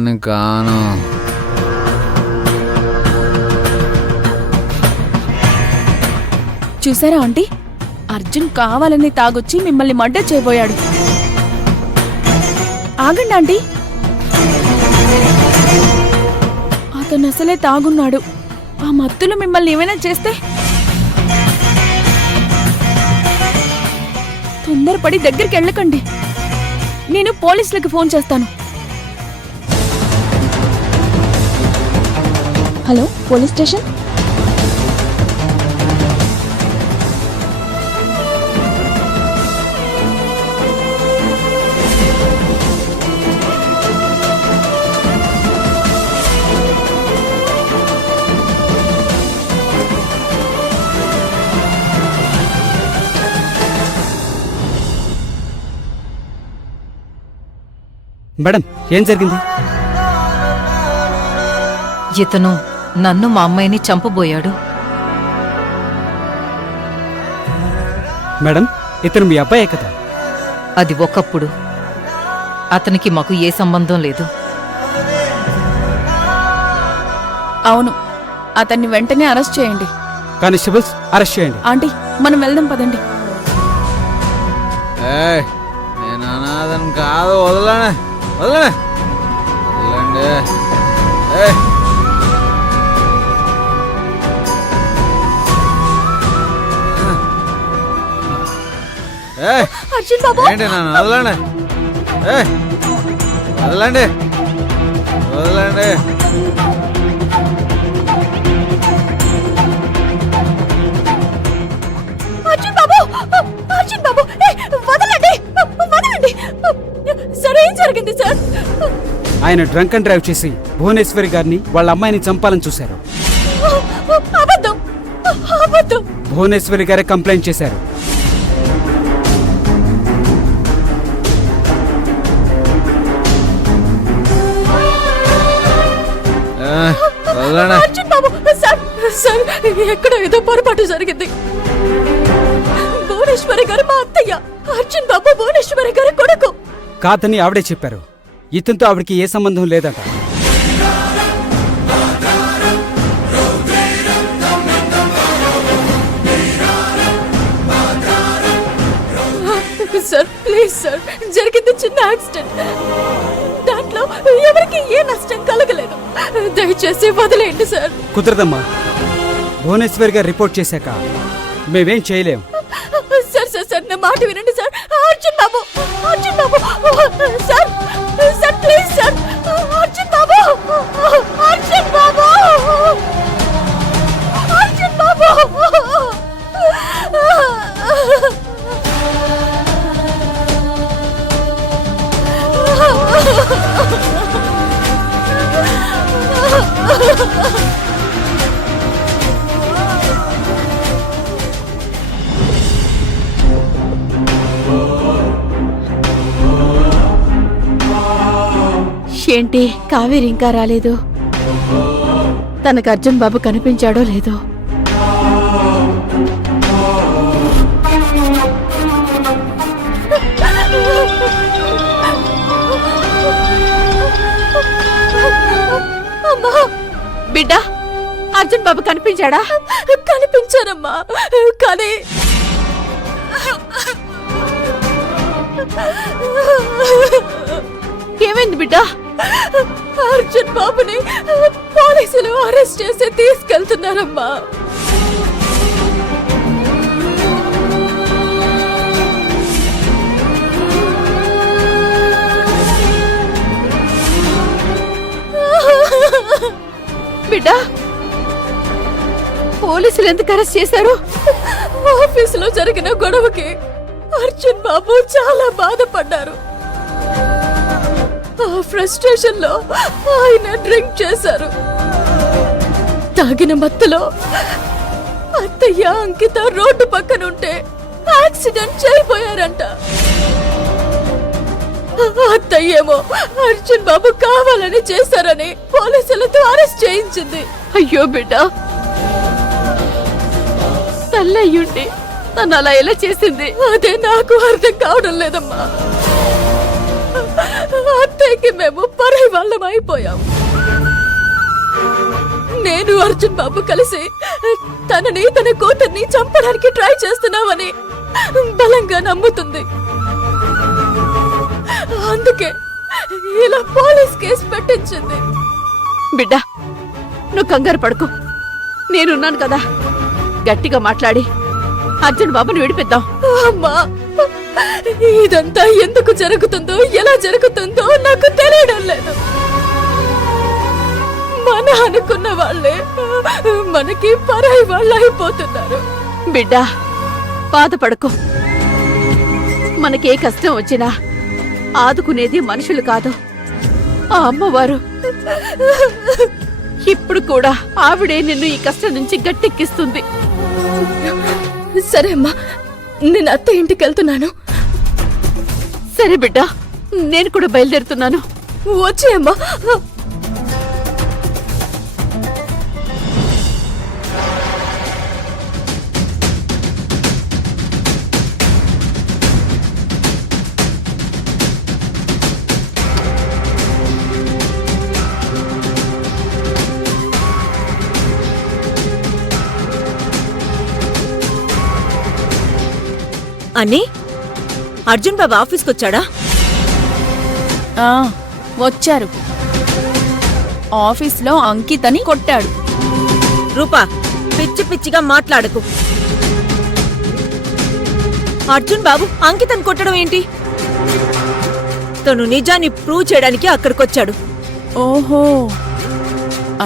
వాడిని కాను. చూసారా ఆంటీ, అర్జున్ కావాలని తాగొచ్చి మిమ్మల్ని మర్డర్ చేయబోయాడు. ఆగండి ఆంటీ, అతను అసలే తాగున్నాడు. ఆ మత్తులు మిమ్మల్ని ఏమైనా చేస్తే? తొందరపడి దగ్గరికి వెళ్ళకండి, నేను పోలీసులకి ఫోన్ చేస్తాను. Hello, police station. మేడం, ఏం జరిగింది? ఇతను నన్ను మా అమ్మాయిని చంపబోయాడు. మేడం, ఇతను మీ అబ్బాయే కదా? అది ఒకప్పుడు. అతనికి మాకు ఏ సంబంధం లేదు. అవును, అతన్ని వెంటనే అరెస్ట్ చేయండి. కానిస్టేబుల్స్, అరెస్ట్ చేయండి. ఆంటీ, మనం వెళ్దాం పదండి. నేను అనాథను కాదు, వదలనే వదలనే వదలండి. అర్జున్ బాబు, ఏంటి నన్ను వదలండి, వదలండి వదలండి. అర్జున్ బాబు, అర్జున్ బాబు, వదలండి వదలండి. సార్, ఏం జరిగింది సార్? ఆయన డ్రంక్ అండ్ డ్రైవ్ చేసి భువనేశ్వరి గారిని వాళ్ళ అమ్మాయిని చంపాలని చూశారు. అబద్ధం అబద్ధం. భువనేశ్వరి గారే కంప్లైంట్ చేశారు. అర్జున్ బాబు, సార్ సార్, ఎక్కడ ఏదో పొరపాటు జరిగింది. భువనేశ్వరి గారు మా అత్తయ్య. అర్జున్ బాబు భువనేశ్వరి గారి కొడుకు. కాదని ఆవిడే చెప్పారు. ఇతనితో ఆవిడకి ఏ సంబంధం లేదంట. సార్, ప్లీజ్ సార్, జరిగింది చిన్న యాక్సిడెంట్. దాంట్లో ఎవరికి ఏ నష్టం కలగలేదు. దయచేసి వదిలేయండి సార్. కుదరదమ్మా. భువనేశ్వరి గారు రిపోర్ట్ చేశాక మేమేం చేయలేం. సార్ సార్ సార్, నా మాట వినండి sir. Arjun Babu, Arjun Babu, sir sir, please sir. Arjun Babu, Arjun Babu, Arjun Babu. ఏంటి, కావేరి ఇంకా రాలేదు? తనకు అర్జున్ బాబు కనిపించాడో లేదో? అమ్మా, బిడ్డ, అర్జున్ బాబు కనిపించాడా? కనిపించారమ్మా, కానీ ఏమైంది బిడ్డ? అర్జున్ బాబుని పోలీసులు అరెస్ట్ చేసి తీసుకెళ్తున్నారమ్మా. బిడ్డ, పోలీసులు ఎందుకు అరెస్ట్ చేశారు? ఆఫీసులో జరిగిన గొడవకి అర్జున్ బాబు చాలా బాధపడ్డారు. ఆ ఫ్రస్ట్రేషన్ లో ఆయన డ్రింక్ చేశారు. తాగిన మత్తులో అత్తయ్య అంకిత రోడ్డు పక్కన ఉంటే యాక్సిడెంట్ చేయబోయారంట. అత్తయ్యేమో అర్జున్ బాబు కావాలని చేశారని పోలీసులతో అరెస్ట్ చేయించింది. అయ్యో బిడ్డ, తల్లయ్యుండి తను అలా ఎలా చేసింది? అదే నాకు అర్థం కావడం లేదమ్మా. అత్తయ్యకి మేము పరాయి వాళ్ళం అయిపోయాం. నేను అర్జున్ బాబు కలిసి తనని తన కూతుర్ని చంపడానికి ట్రై చేస్తున్నామని బలంగా నమ్ముతుంది. అందుకే ఇలా పోలీస్ కేసు పెట్టించింది. బిడ్డ, నువ్వు కంగారు పడుకో, నేనున్నాను కదా. గట్టిగా మాట్లాడి అర్జున్ బాబుని విడిపిద్దాం. అమ్మా, ఇదంతా ఎందుకు జరుగుతుందో ఎలా జరుగుతుందో నాకు తెలియడం లేదు. మన అనుకున్న వాళ్ళే మనకి పరాయి వాళ్ళు అయిపోతున్నారు. బిడ్డ, బాధపడకు. మనకే కష్టం వచ్చినా ఆదుకునేది మనుషులు కాదు, ఆ అమ్మవారు. ఇప్పుడు కూడా ఆవిడే నిన్ను ఈ కష్టం నుంచి గట్టెక్కిస్తుంది. సరే అమ్మా, నేను అత్త ఇంటికి వెళ్తున్నాను. సరే బిడ్డ, నేను కూడా బయలుదేరుతున్నాను. వచ్చేయమ్మా. అన్నీ అర్జున్ బాబు ఆఫీస్కి వచ్చాడా? వచ్చారు. ఆఫీస్లో అంకితని కొట్టాడు. రూపా, పిచ్చి పిచ్చిగా మాట్లాడకు. అర్జున్ బాబు అంకితని కొట్టడం ఏంటి? తను నిజాన్ని ప్రూవ్ చేయడానికి అక్కడికొచ్చాడు. ఓహో,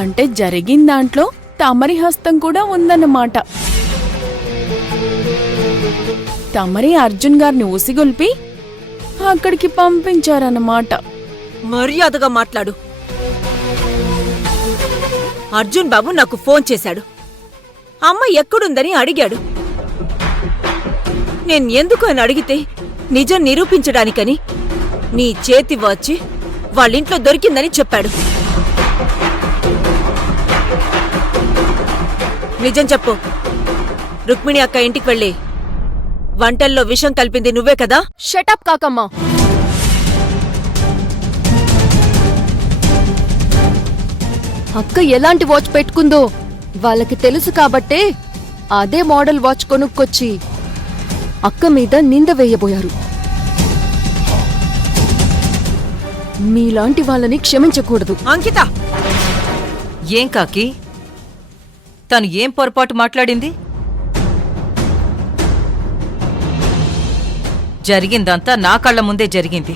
అంటే జరిగిన దాంట్లో తమరి హస్తం కూడా ఉందన్నమాట. తమరి అర్జున్ గారిని ఉసిగొల్పి అక్కడికి పంపించారన్నమాట. మర్యాదగా మాట్లాడు. అర్జున్ బాబు నాకు ఫోన్ చేశాడు. అమ్మ ఎక్కడుందని అడిగాడు. నేను ఎందుకు అని అడిగితే నిజం నిరూపించడానికని నీ చేతి వచ్చి వాళ్ళింట్లో దొరికిందని చెప్పాడు. నిజం చెప్పు. రుక్మిణి అక్క ఇంటికి వెళ్ళి వంటల్లో విషం కలిపింది నువ్వే కదా? షటప్ కాకమ్మా. అక్క ఎలాంటి వాచ్ పెట్టుకుందో వాళ్ళకి తెలుసు కాబట్టే అదే మోడల్ వాచ్ కొనుక్కొచ్చి అక్క మీద నింద వేయబోయారు. మీలాంటి వాళ్ళని క్షమించకూడదు. అంకిత, ఏం కాకి, తను ఏం పొరపాటు మాట్లాడింది? జరిగిందంతా నా కళ్ళ ముందే జరిగింది.